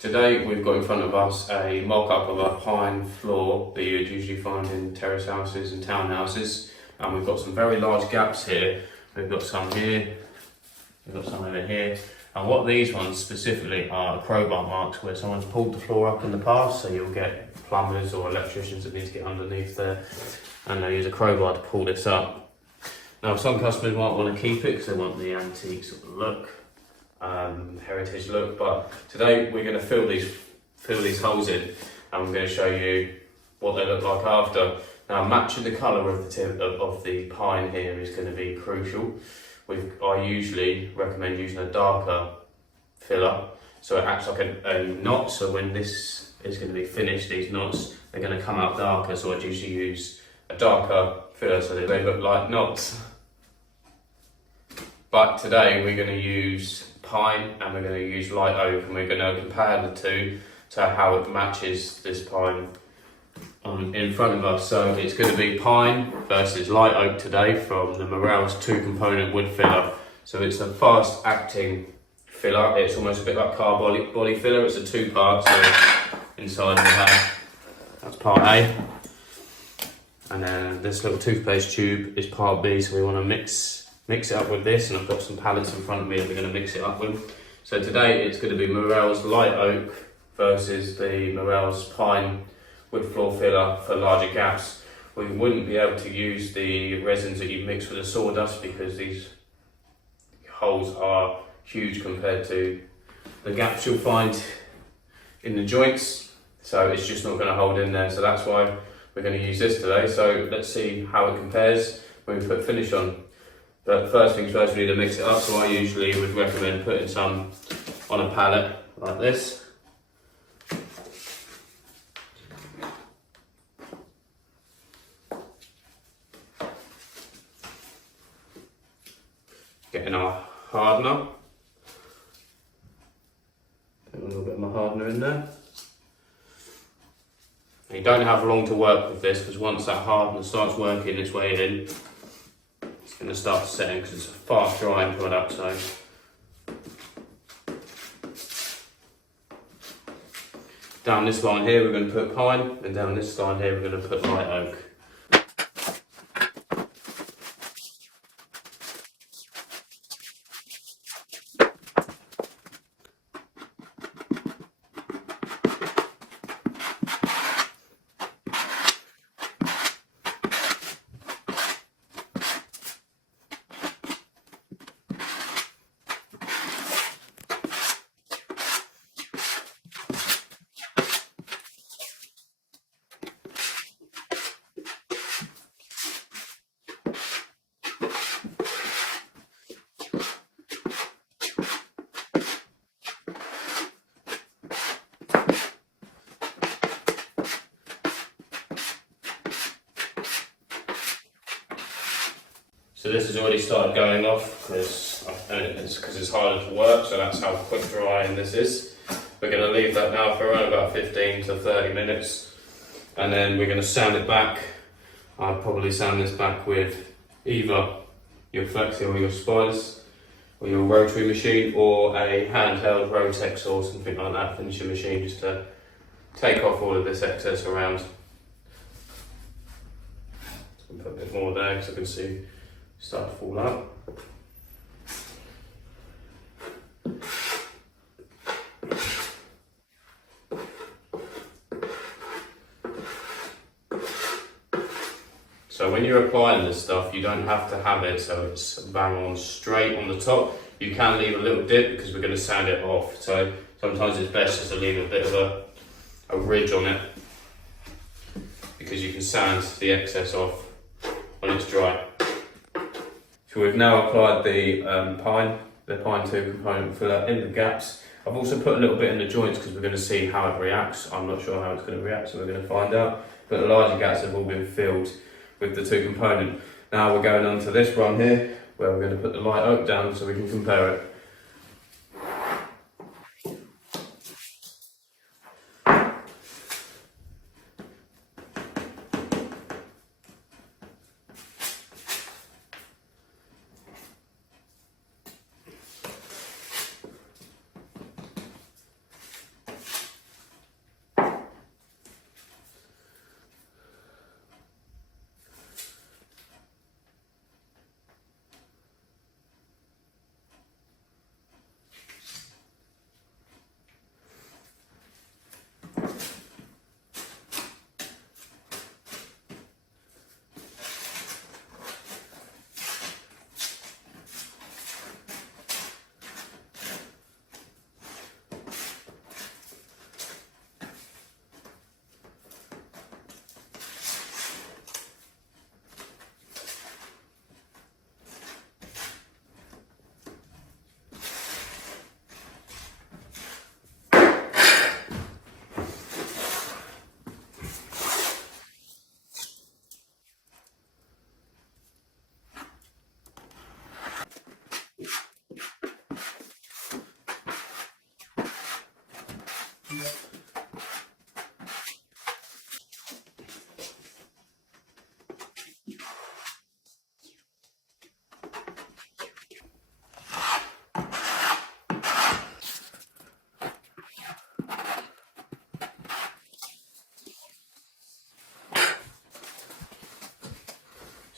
Today we've got in front of us a mock-up of a pine floor that you'd usually find in terrace houses and townhouses, and we've got some very large gaps here. We've got some here, we've got some over here, and what these ones specifically are crowbar marks where someone's pulled the floor up in the past, so you'll get plumbers or electricians that need to get underneath there and they use a crowbar to pull this up. Now some customers might want to keep it because they want the antique sort of look, heritage look, but today we're going to fill these holes in and I'm going to show you what they look like after. Now matching the colour of the tip of the pine here is going to be crucial. I usually recommend using a darker filler so it acts like a knot, so when this is going to be finished, these knots are going to come out darker, so I'd usually use a darker filler so that they look like knots. But today we're going to use pine and we're going to use light oak, and we're going to compare the two to how it matches this pine in front of us. So it's going to be pine versus light oak today from the Morrells 2-component wood filler. So it's a fast acting filler. It's almost a bit like car body filler. It's a 2-part, so inside we have, that's part A, and then this little toothpaste tube is part B, so we want to mix it up with this, and I've got some pallets in front of me that we're going to mix it up with. So today it's going to be Morrells light oak versus the Morrells pine wood floor filler for larger gaps. We wouldn't be able to use the resins that you mix with the sawdust because these holes are huge compared to the gaps you'll find in the joints, so it's just not going to hold in there. So that's why we're going to use this today. So let's see how it compares when we put finish on. But first things first, we need to mix it up, so I usually would recommend putting some on a pallet like this. Getting our hardener. Put a little bit of my hardener in there. And you don't have long to work with this because once that hardener starts working its way in, it's going to start setting because it's a fast drying product. So down this line here we're going to put pine, and down this line here we're going to put light oak. So this has already started going off because it's harder to work, so that's how quick drying this is. We're going to leave that now for around about 15 to 30 minutes, and then we're going to sand it back. I'd probably sand this back with either your flexi or your spice or your rotary machine or a handheld Rotex or something like that finishing machine, just to take off all of this excess around. So put a bit more there because I can see start to fall out. So when you're applying this stuff, you don't have to have it so it's bang on straight on the top. You can leave a little dip because we're going to sand it off. So sometimes it's best just to leave a bit of a ridge on it because you can sand the excess off when it's dry. So we've now applied the pine 2-component filler in the gaps. I've also put a little bit in the joints because we're going to see how it reacts. I'm not sure how it's going to react, so we're going to find out. But the larger gaps have all been filled with the 2-component. Now we're going on to this run here, where we're going to put the light oak down so we can compare it.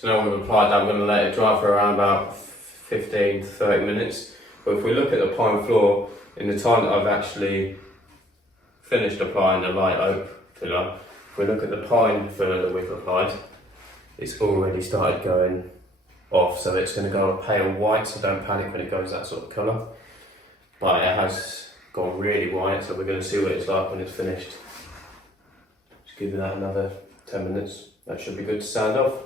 So now we've applied that, I'm going to let it dry for around about 15 to 30 minutes. But if we look at the pine floor, in the time that I've actually finished applying the light oak filler, if we look at the pine filler that we've applied, it's already started going off, so it's going to go a pale white, so don't panic when it goes that sort of colour. But it has gone really white, so we're going to see what it's like when it's finished. Just give it that another 10 minutes, that should be good to sand off.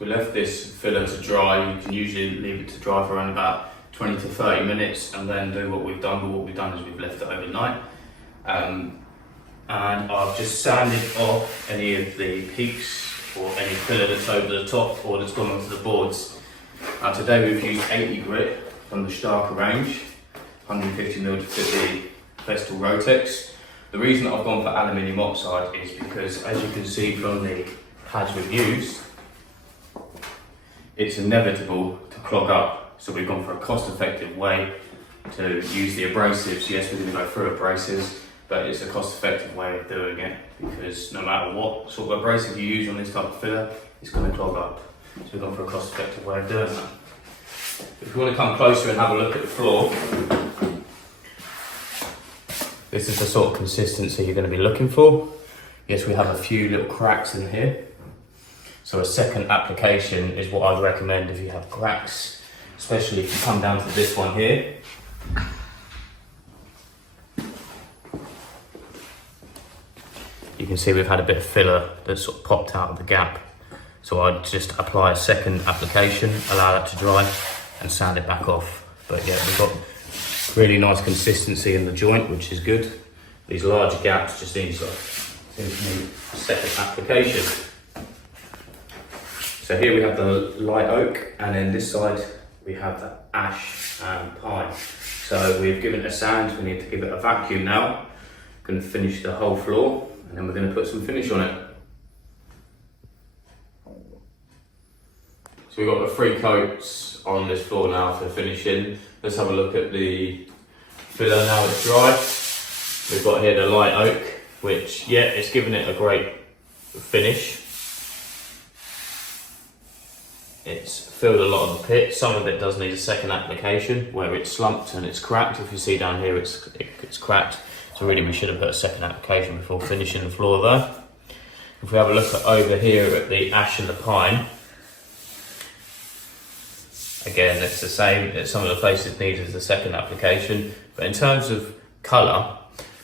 We left this filler to dry. You can usually leave it to dry for around about 20 to 30 minutes and then do what we've done. But what we've done is we've left it overnight. And I've just sanded off any of the peaks or any filler that's over the top or that's gone onto the boards. Now today we've used 80 grit from the Starker range, 150mm to fit the Vestal Rotex. The reason I've gone for aluminium oxide is because, as you can see from the pads we've used, it's inevitable to clog up, so we've gone for a cost-effective way to use the abrasives. Yes, we're going to go through abrasives, but it's a cost-effective way of doing it, because no matter what sort of abrasive you use on this type of filler, it's going to clog up. So we've gone for a cost-effective way of doing that. If you want to come closer and have a look at the floor, this is the sort of consistency you're going to be looking for. Yes, we have a few little cracks in here. So a second application is what I'd recommend if you have cracks, especially if you come down to this one here. You can see we've had a bit of filler that sort of popped out of the gap. So I'd just apply a second application, allow that to dry and sand it back off. But yeah, we've got really nice consistency in the joint, which is good. These larger gaps just need a second application. So here we have the light oak, and then this side we have the ash and pine. So we've given it a sand, we need to give it a vacuum now. Going to finish the whole floor, and then we're going to put some finish on it. So we've got the 3 coats on this floor now for finishing. Let's have a look at the filler now it's dry. We've got here the light oak, which, yeah, it's given it a great finish. It's filled a lot of the pit. Some of it does need a second application where it's slumped and it's cracked. If you see down here, it's cracked. So really we should have put a second application before finishing the floor there. If we have a look at over here at the ash and the pine, again, it's the same. Some of the places needed the second application. But in terms of colour,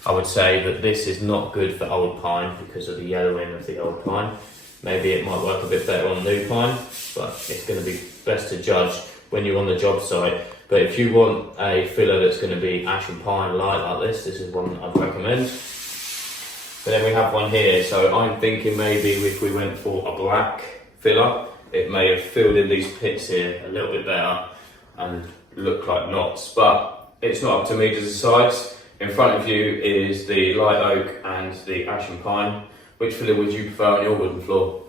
I would say that this is not good for old pine because of the yellowing of the old pine. Maybe it might work a bit better on new pine, but it's going to be best to judge when you're on the job site. But if you want a filler that's going to be ash and pine light like this is one that I'd recommend. But then we have one here, so I'm thinking maybe if we went for a black filler, it may have filled in these pits here a little bit better and look like knots, but it's not up to me to decide. In front of you is the light oak and the ash and pine. Which filler would you prefer on your wooden floor?